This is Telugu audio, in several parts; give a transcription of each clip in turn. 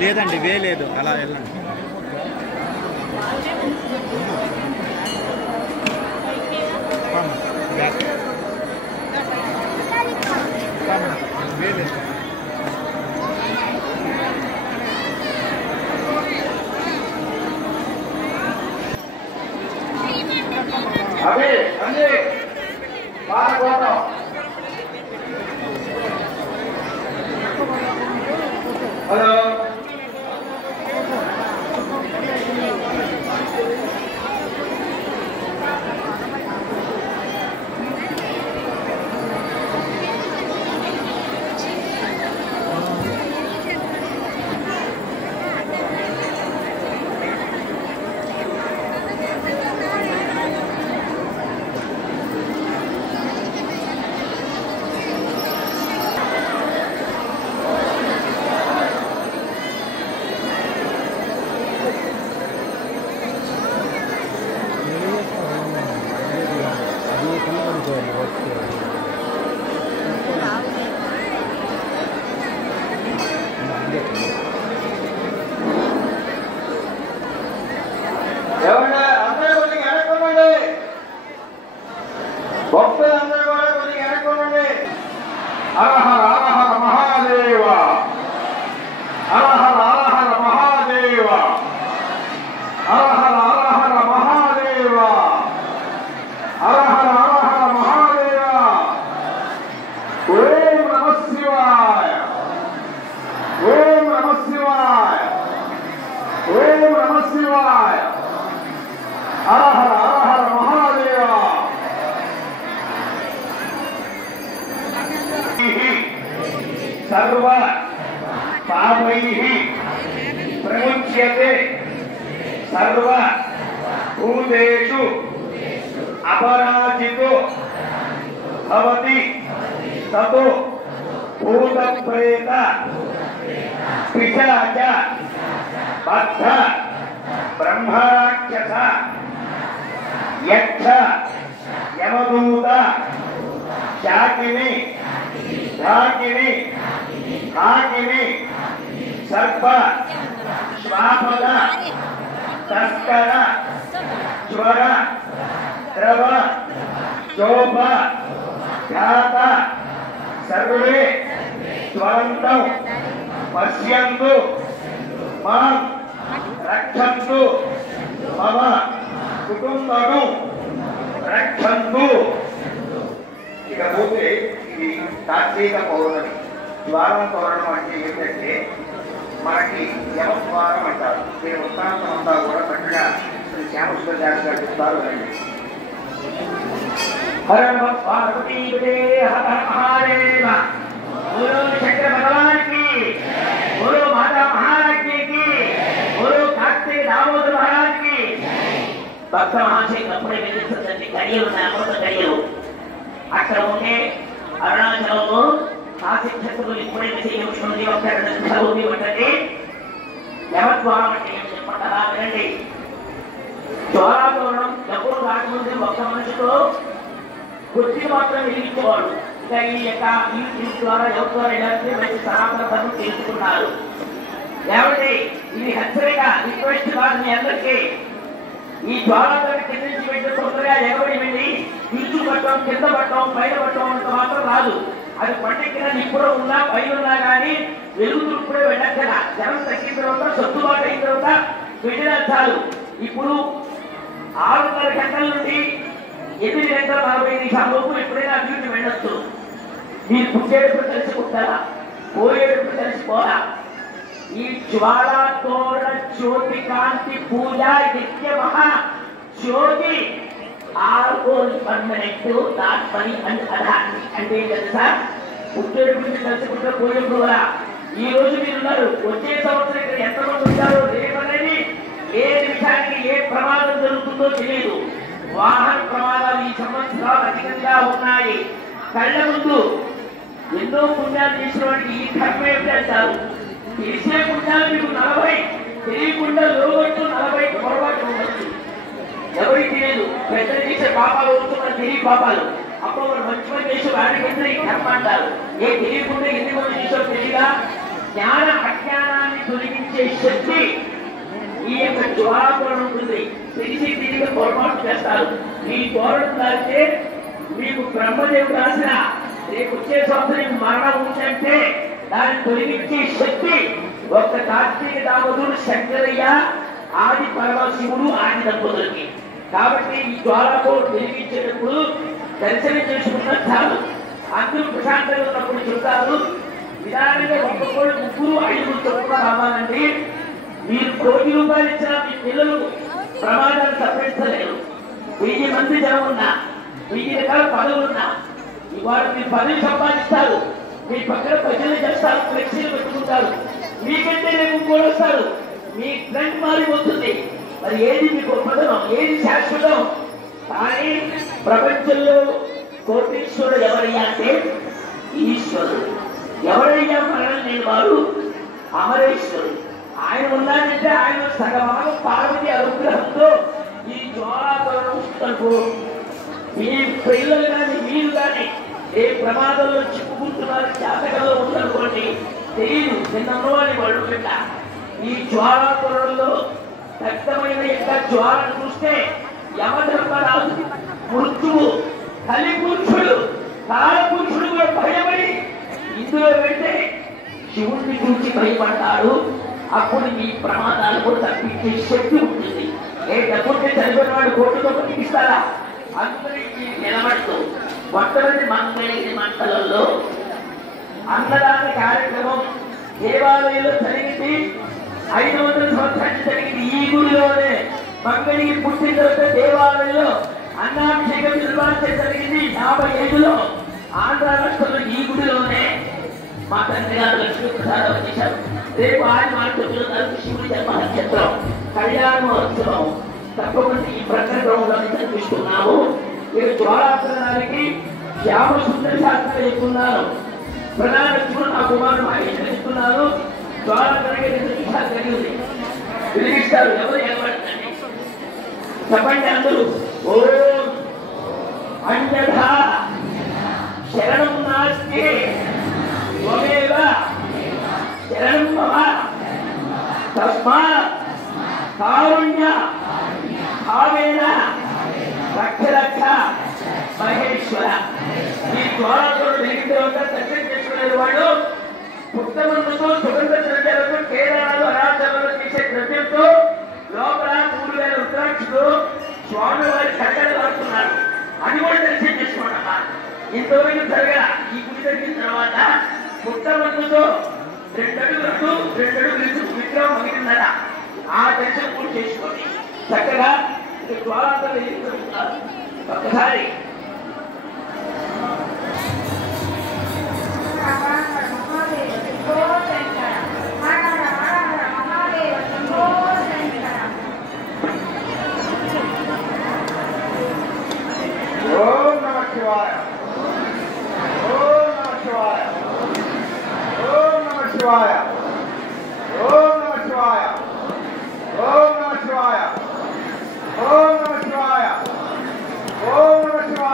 లేదండి, వేయలేదు, అలా వెళ్ళండి. అవి అన్ని బాగా హలో భక్తులందరూ కూడా కొద్దిగా వెనక్కోండి. హరహర హరహర మహాదేవ, హరహర హరహర మహాదేవ, హరహర హరహర మహాదేవ, హరహర హరహర మహాదేవ. ఓం నమః శివాయ, ఓం నమః శివాయ, ఓం నమః శివాయ, హరహర హరహర మహాదేవ. सर्व पापैः प्रमुच्यते, सर्व भूतेषु अपराजितो भवति, ततो भूतप्रेत पिशाच बद्ध ब्रह्मराक्षस यक्ष यमदूत शाकिनी ढाकिनी हाकिनी सर्प श्वापद तस्कर ज्वर द्रव शोभ घात सर्वे ज्वलन्तौ पश्यन्तु मां रक्षन्तु मम कुटुम्बं रक्षन्तु. ఇకపోతే ఇది కార్తీక పౌర్ణమి. ద్వారం తోరణం అంటే ఏంటంటే మనకి యమద్వారం అంటారు. దీని వృత్తాంతం అంతా కూడా చక్కగా శ్రీ శ్యామసుందరదాస్ గారు చెప్తారు. హర నమః పార్వతీ హర మహాదేవ, గురు శంకర భగవానికి, గురు మాతా మహారాజ్ఞకి, గురు కార్తీక దామోదర మహారాజ్కి. భక్త మహాశయ అప్పుడే వెళ్తుందండి. గడియలు ఉన్నాయి, అమృత గడియలు. అక్కడ ఉండే అరుణాచలంలో కాశీక్షత్రులు ఇప్పుడైతే శ్రీకృష్ణుడి ఉంది ఉంటుంది. యమద్వారం అంటే ఏం చెప్పంటారా వినండి. జ్వాలాతోరణం ఎప్పుడు రాకముందే ఒక్క మనిషితో కొద్దిగా మాత్రం వెలిగించేవాడు. ఇంకా ఈ యొక్క ఈ ద్వారా ఎవరి ద్వారా వెళ్ళాలంటే మంచి సనాతన ధర్మం తెలుసుకున్నారు. ఏమంటే ఇది హెచ్చరిక, రిక్వెస్ట్ కాదు మీ అందరికీ. ఈ జ్వాలాతోరణం కింద నుంచి వెళ్ళి తొందరగా ఎగబడి వెళ్ళి ఇల్లు పట్టడం, కింద పట్టడం, పైన పట్టడం అంత మాత్రం రాదు. అది పండెక్కిన ఇప్పుడు ఉన్నా పైన ఉన్నా కానీ వెలుగుతుప్పుడే వెళ్ళక్కల. జనం తగ్గిన తర్వాత సర్దుబాటు అయిన తర్వాత వెళ్ళినా చాలు. ఇప్పుడు 6:30 గంటల నుండి 8 గంటల 40 నిమిషాల లోపు ఎప్పుడైనా డ్యూటీ వెళ్ళొచ్చు. మీరు పుట్టేటప్పుడు తెలుసుకుంటారా, పోయేటప్పుడు తెలిసిపోరా. ఈ జ్వాలాతోరణ జ్యోతి కాంతి పూజ నిత్య మహా జ్యోతి ఆల్కోల్ పర్మనెంట్, నాట్ పని అంటే తెలుసా. పుట్టేడు గురించి తలుచుకుంటే పోయేప్పుడు కూడా ఈ రోజు మీరున్నారు. వచ్చే సంవత్సరం ఇక్కడ ఎంతమంది ఉంటారో రేపనేది ఏ నిమిషానికి ఏ ప్రమాదం జరుగుతుందో తెలియదు. వాహన ప్రమాదాలు ఈ సంవత్సరాలు అధికంగా ఉన్నాయి. కళ్ళ ముందు ఎన్నో పుణ్యాలు చేసిన వాడికి ఈ కర్మ ఏమిటి అంటారు. తెలిసే పుణ్యాలు మీకు 40, తెలియకుండా లోగొట్టు 40 పొరపాటు ఉండొచ్చు. ఎవరికి తెలియదు. పెద్దలు చేసే పాపాలు అవుతున్న తెలియ పాపాలు అప్పుడు వాళ్ళు మంచి పని చేసే వాడికి ఎంత ఈ కర్మ అంటారు. ఏ తెలియకుండా ఎన్ని మంది చేసో తెలియదా. జ్ఞాన అజ్ఞానాన్ని తొలగించే శక్తి ఈ యొక్క జ్వాలతోరణ ఉంటుంది. తెలిసి తిరిగి పొరపాటు చేస్తారు. ఈ తోరణ దాస్తే మీకు బ్రహ్మదేవుడు రాసిన రేపు వచ్చే సంవత్సరం మరణం ఉందంటే దాన్ని తొలగించే శక్తి ఒక్క కార్తీక దామోదరుడు, శంకరయ్య, ఆది పరమశివుడు, ఆది దంపతులకి. కాబట్టి ఈ జ్వాలతో వెలిగించేటప్పుడు దర్శనం చేసుకున్న చాలు. అందరూ ప్రశాంతంగా ఉన్నప్పుడు చెప్తారు. నిదానంగా ఒక్కొక్కరు 3, 5 చొప్పున రావాలండి. మీరు కోటి రూపాయలు ఇచ్చినా మీ పిల్లలు ప్రమాదాలు తప్పించలేరు. 1000 మంది జనం ఉన్నా, 1000 రకాల పదవులున్నా ఇవాళ మీరు పదవి సంపాదిస్తారు. మీ పక్కన ప్రజలు చేస్తారు, ఫ్లెక్సీలు పెట్టుకుంటారు. మీకంటే రేపు కూడా వస్తారు. మీ ట్రెండ్ మారిపోతుంది. మరి ఏది మీకు గొప్పదనం, ఏది శాశ్వతం? కానీ ప్రపంచంలో కోటీశ్వరుడు ఎవరయ్యా అంటే ఈశ్వరుడు. ఎవరయ్యా మరణం లేని వారు? అమరేశ్వరుడు. ఆయన ఉన్నాడంటే ఆయన సగభాగం పార్వతి అనుగ్రహంతో ఈ జ్వాలాతోరణకు మీ పిల్లలు కానీ మీరు కానీ ఏ ప్రమాదంలో చిక్కుకుంటున్నారు, జాతకంలో ఉందనుకోండి తెలియదు. నిన్నవాడి వాళ్ళు బిడ్డ ఈ జ్వాలాతోరణలో దగ్ధమైన యొక్క జ్వాలను చూస్తే యమధర్మరాజు, మృత్యువు, కలిపురుషుడు, కాలపురుషుడు కూడా భయపడి ఇందులో వెళ్తే శివుడిని చూసి భయపడతాడు. అప్పుడు ఈ ప్రమాదాలు కూడా తప్పించే శక్తి ఉంటుంది. ఏ డబ్బుంటే చనిపోయిన వాడు కోర్టుతో బతికిస్తారా? అందరికీ నిలబడుతూ కొంతమంది మంగళగిరి మంటలలో అన్నదాన కార్యక్రమం దేవాలయంలో జరిగింది. 500 సంవత్సరాలు జరిగింది. ఈ గుడిలోనే మంగళగిరి పుట్టిన తర్వాత దేవాలయంలో అన్నాభిషేకం నిర్వహించడం జరిగింది. 55లో ఆంధ్ర రాష్ట్రంలో ఈ గుడిలోనే మా తండ్రి గారు లక్ష్మీ ప్రసాదం చేశారు. రేపు ఆయన మాట్లాడుతున్నారు శివుడి జన్మ నక్షత్రం కళ్యాణ మహోత్సవం. తప్పకుండా ఈ ప్రకటనలో కనిపిస్తున్నాము. మీరు జ్వాలాసనానికి శ్యామ సుందర శాస్త్రం చెప్తున్నారు. ప్రధాన లక్ష్మణుడు నా కుమారుడు మహేశ్వరు చెప్తున్నారు. జ్వాలాసనానికి 2 నిమిషాలు కలిగింది. వెలిగిస్తారు. ఎవరు నిలబడతారండి? చెప్పండి అందరూ. ఓం అంజధా శరణం నాస్తి త్వమేవ శరణం మమ తస్మాత్ కారుణ్య భావేన రక్ష రక్ష మహేశ్వర. ఈ జ్వాలతో వెలిగితే దర్శనం చేసుకునే వాడు పుట్టమందుతో సుగంధ ద్రవ్యాలతో కేరళాలు అరాచకాలు చేసే ద్రవ్యంతో లోపల 3000 రుద్రాక్షలు స్వామివారి కట్టలు వాడుతున్నారు. అది కూడా దర్శనం చేసుకోండమ్మా. ఇంతవరకు జరగల. ఈ గుడి జరిగిన తర్వాత పుట్టమందుతో 2 అడుగులు 2 అడుగులు విగ్రహం మిగిలిందట. ఆ దర్శనం కూడా చేసుకోండి. చక్కగా జ్వాలంతో వెలిగిస్తున్నారు. ఒక్కసారి ఓం నమః శివాయ. ఓం నమః శివాయ. ఓం నమః శివాయ. ఓం నమః శివాయ. ఓం నమః శివాయ. ఓం నమః శివాయ. ఓం నమః శివాయ.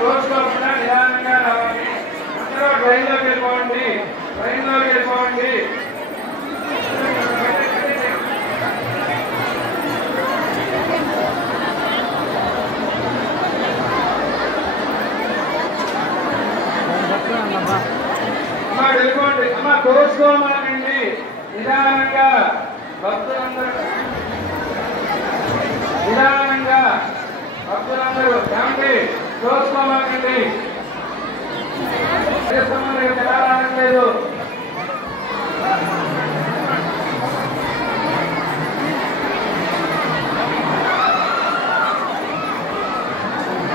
తోసుకోకుండా నిదానంగా రావాలి. అందరూ ట్రైన్లోకి వెళ్ళిపోండి. ట్రైన్లోకి వెళ్ళిపోండి. అమ్మా వెళ్ళిపోండి. అమ్మా తోసుకోమానండి. నిదానంగా భక్తులందరూ ఏమండి తోసుకోమానండి. లేదు.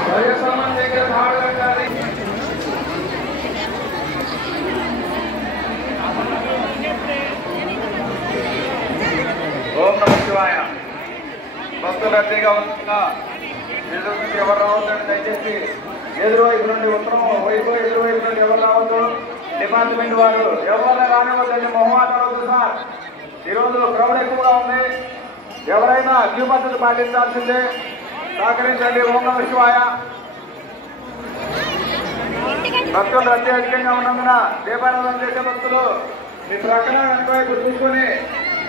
వైఎస్ఆర్ దగ్గర తాడగట్టాలి. ఓం నమః శివాయ. భక్తులు రద్దీగా ఉంటున్నా ఎదురు నుంచి ఎవరు రావద్దండి. దయచేసి ఎదురువైపు నుండి ఉత్తరం వైపు ఎదురువైపు నుండి ఎవరు రావద్దు. డిపార్ట్మెంట్ వారు ఎవరైనా రానివ్వద్దండి. మొహమాటం అవుతుంది సార్. ఈరోజు క్రౌడ్ ఎక్కువగా ఉంది. ఎవరైనా క్యూ పద్ధతి పాటించాల్సిందే. సహకరించండి. ఓం నమః శివాయ. భక్తులు రద్దీ అధికంగా ఉన్నందున దీపారాధన చేసే భక్తులు మీ ప్రక్కన వెనక వైపు చూసుకొని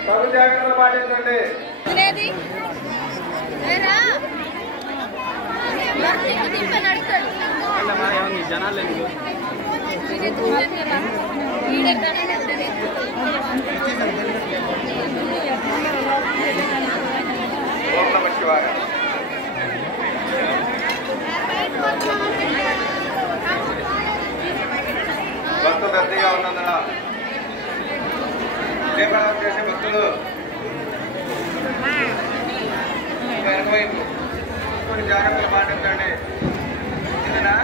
తగు జాగ్రత్తలు పాటించండి. జనాలు ఓం నమః శివాయ. భక్తులు రద్దీగా ఉన్నందున దీపారాధన చేసే భక్తులు వెనక వైపు కొన్ని జాగ్రత్తలు పాటించండి. ఇదేనా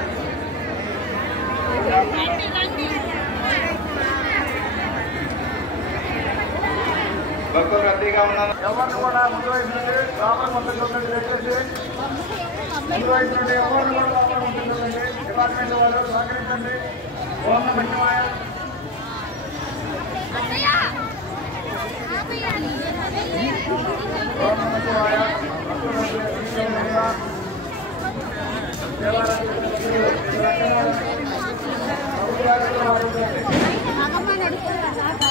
భక్తులు రద్దీగా ఉన్నాను. ఎవరిని కూడా ముందు వైపు నుండి లోపల మొత్తం దయచేసి ముందు వైపు నుండి ఎవరిని కూడా లోపల ఉంటుందండి. డిపార్ట్మెంట్ వాళ్ళు సహకరించండి. ఓం నమః శివాయ. ఓం నమః శివాయ. భక్తులు